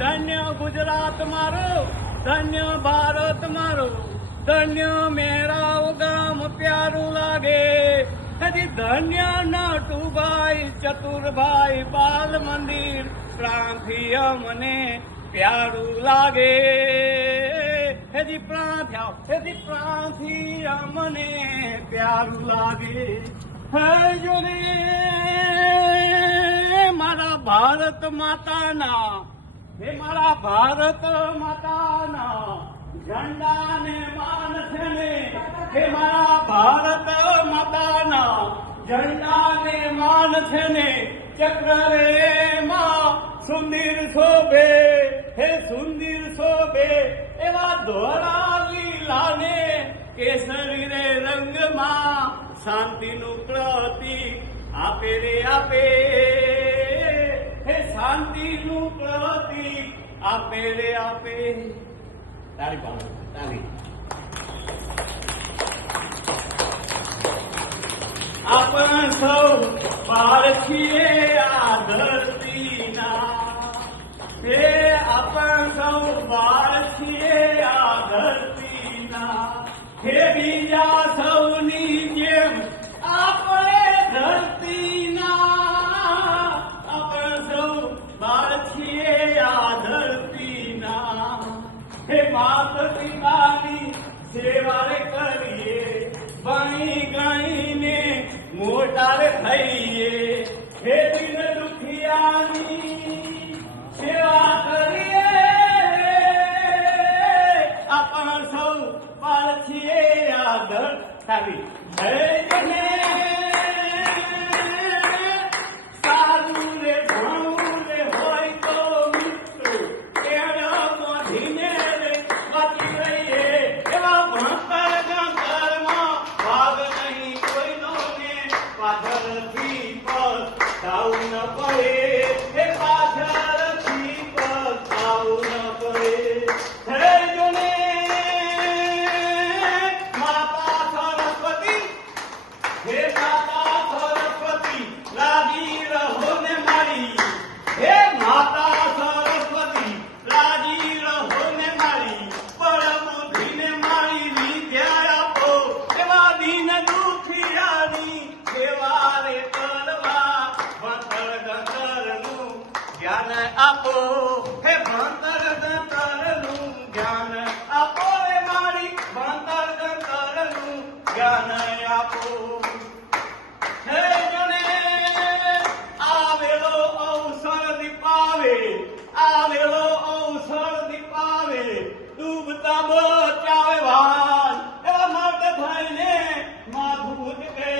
ધન્ય ગુજરાત મારું, ધન્ય ભારત મારું, ધન્ય મેરા ગામ પ્યારું લાગે. હજી ધન્ય નટુભાઈ ચતુરભાઈ બાલ મંદિર પ્રાંથી અમને પ્યારું લાગે. હજી પ્રાંથી અમને પ્યારું લાગે. હે જોને મારા ભારત માતાના, હે મારા ભારત માતાના ઝંડાને માન છે ને, હે મારા ભારત માતાના ઝંડાને માન છે ને. ચક્ર રે માં સુંદર શોભે, હે સુંદર શોભે એવા ધોળા લીલાને કેસરી રે રંગમાં શાંતિનું પ્રતીક આપે રે આપે. હે શાંતિનું પ્રતીક આપે રે આપે. તાળી પાડો, તાળી. આપણ સૌ બાળ છીએ આ ધરતીના, હે આપણ સૌ બાળ છીએ આ ધરતીના. હે બીજા સૌની જેમ આપણે ધરતીના, આપણ સૌ બાળ છીએ આ ધરતીના. હે માત પિતાની સેવા કરીએ, ભણી ગણીને મોટા થઈએ. હે દિન દુખિયાની સેવા કરીએ, આપણ સૌ બાળ છીએ આ ધરતી. હે જને સારું રે ભણવું રે હોય તો મિત્રો એનામાં ધીને રે વાંચી રહીએ. એવા ભણતર ગણતરમાં ભાગ નહીં કોઈનો ને પાછળથી પસ્તાવું ન પડે. હે પાછળથી પસ્તાવું ન પડે. હે જોને માતા સરસ્વતી, હે માતા સરસ્વતી લાગી રહો ને મારી. હે માતા સરસ્વતી લાગી રહો ને મારી. પરમ ધીને મારી વિદ્યા આપો, એવા દિન દુખિયાની સેવા રે કરવા. ભણતર ગણતરનું જ્ઞાન આપો, હે ભણતર ગણતરનું જ્ઞાન આપો રે મારી. ભણતર ગણતરનું જ્ઞાન આપો. હે જને આવેલો અવસર દીપાવે, આવેલો અવસર દીપાવે. ડૂબતા બચાવે વાલ, એવા માટે થઈને માથું કે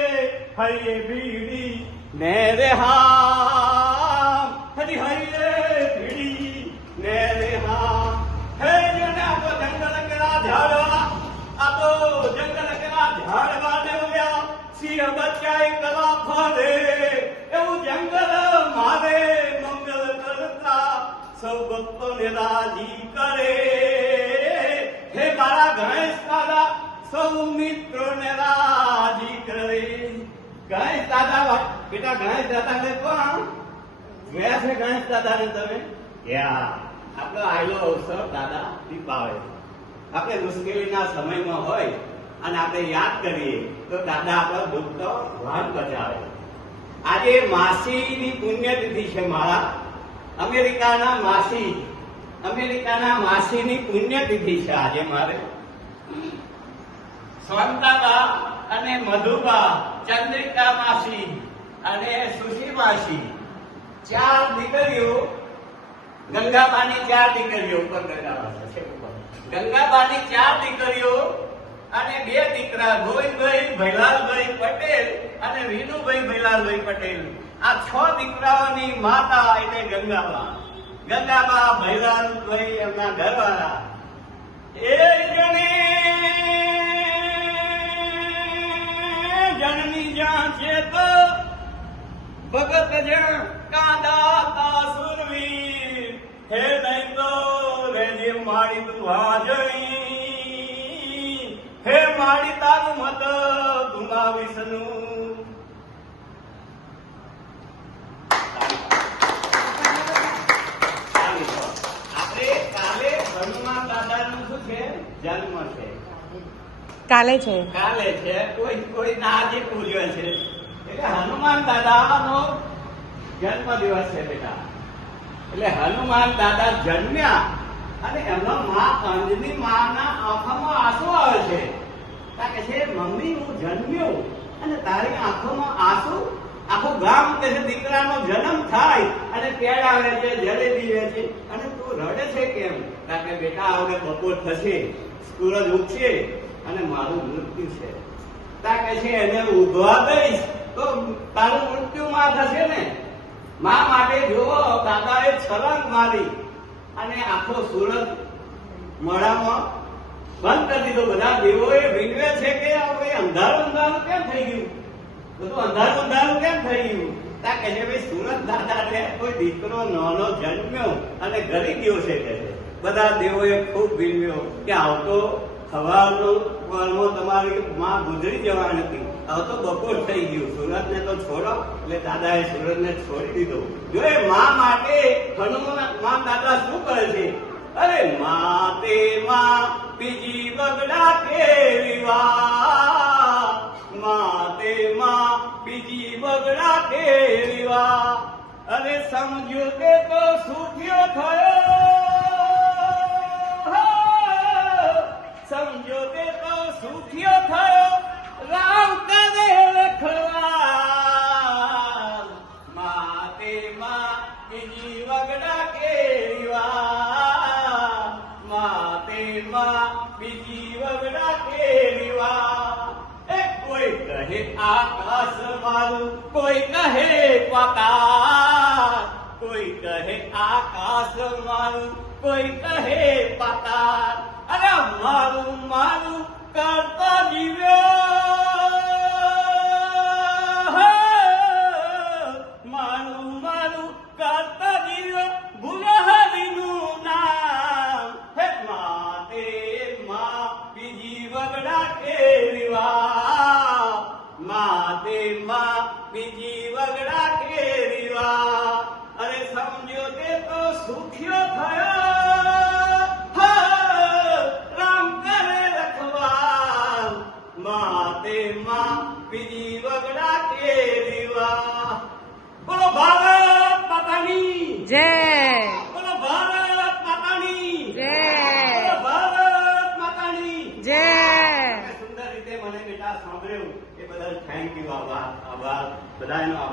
હૈયે બીડી ને રે હામ. હજી હૈયે બીડી ને રે હામ. હે જને આપો જંગલ કેરા ઝાડવા, આપો જંગલ કેરા ઝાડવા ને ઉગ્યા. સિંહ બચ્ચાએ કલા ફરે, એવું જંગલ મારે મંગલ કરતા સૌ ભક્તોને રાજી કરે. હે મારા ગણેશ દાદા સૌ મિત્રોને રાજી કરે. ગણેશ દાદા બેટા, ગણેશ દાદા ને કોણ જોયા છે? ગણેશ દાદા ને તમે આપણો આયલો અવસર દાદા દીપાવે. આપણે મુશ્કેલીના સમયમાં હોય અને આપણે યાદ કરીએ તો દાદા આપણા દુઃખનો ભાગ બચાવે. આજે માસીની પુણ્યતિથિ છે મારા. અમેરિકાના માસીની પુણ્યતિથિ છે આજે મારે. સ્વંતાબા અને મધુબા, ચંદ્રિકા માસી અને સુશી માસી, 4 દીકરીઓ. ગંગાબાની 4 દીકરીઓ ઉપર ગંગાબાની 4 દીકરીઓ અને 2 દીકરા, ગોવિંદભાઈ ભૈલાલભાઈ પટેલ અને વિનુભાઈ ભૈલાલભાઈ પટેલ. આ 6 દીકરાઓની માતા એટલે ગંગાબા. ગંગાબા ભૈલાલભાઈ એમના ઘરવાળા. એ જણની જ્યાં છે તો ભગત જણ કાંદાતા સુરવીર. હે નહીં તો રેજે મારી તું હાજરી. હે મારી તારું મત ગુમાવીશનું. જન્મ છે, કાલે છે. કાલે છે, કોઈ આજે પૂર્યો છે. એટલે હનુમાન દાદાનો જન્મ દિવસ છે બેટા. એટલે હનુમાન દાદા જન્મ્યા અને એમનો અંજની માના આંખોમાં આંસુ આવે છે. કે છે મમ્મી હું જન્મ્યો અને તારી આંખોમાં આંસુ. આખું ગામ કે છે દીકરાનો જન્મ થાય અને પેડા વેચે, જલેબી વેચે અને તું રડે છે કેમ? કારણ કે બેટા હવે બપોર થશે, સૂરજ ઉગશે અને મારું મૃત્યુ છે. કે છે એને ઉભવા દઈશ તો તારું મૃત્યુ માં થશે ને. મા માટે જુઓ, દાદાએ છલાંગ મારી અને આખો સૂરજ મોઢામાં બંધ કરી દીધો. બધા દેવોએ વિનવે છે કે હવે અંધારું અંધારું કેમ થઈ ગયું, બધું અંધારું અંધારું કેમ થઈ ગયું? કે છે ભાઈ સુરત દાદાને કોઈ દીકરો નાનો જન્મ્યો અને ગરી ગયો છે કે છે. બધા દેવોએ ખૂબ વિનવ્યો કે આવતો સવારનું પરમાં તમારી માં ગુજરી જવાની હતી, હવે તો બપોર થઈ ગયું, સુરતને તો છોડો. એટલે દાદાએ સુરતને છોડી દીધો. જો એ મા માટે હનુમાન દાદા શું કરે છે? અરે માતે માં બીજી બગડા કેવી વા, માતે માં બીજી બગડા કેવી વા. અરે સમજો કે તો સુખ્યો થયો, સમજો કે તો સુખ્યો થયો, રામ કરે રખવા. માતે માં બીજી બગડા કેવી વા, માતે માં બીજી બગડા કેવી વા. કોઈ કહે આકાશ મારું, કોઈ કહે પાતાળ, કોઈ કહે આકાશ મારું, કોઈ કહે પાતાળ. અરે મારું મારું કરતા જીવ્યો, મારું મારું કરતા જીવ્યો, ભૂલહરીનું નામ. હે માતે માં બીજી બગડા કેવી વા, માતે માં બીજી બગડા કેવી વા. અરે સમજો તે તો સુખ્યો થયો, રામ કરે રખવા. માતે માં બીજી બગડા કેવી વા. બોલો ભારત માતાની જય. બોલો ભારત માતાની જય. બોલો ભારત માતાની જય. સુંદર રીતે મને બેટા સાંભળ્યું એ બદલ થેન્ક યુ. આભાર, આભાર બધાનો આભાર.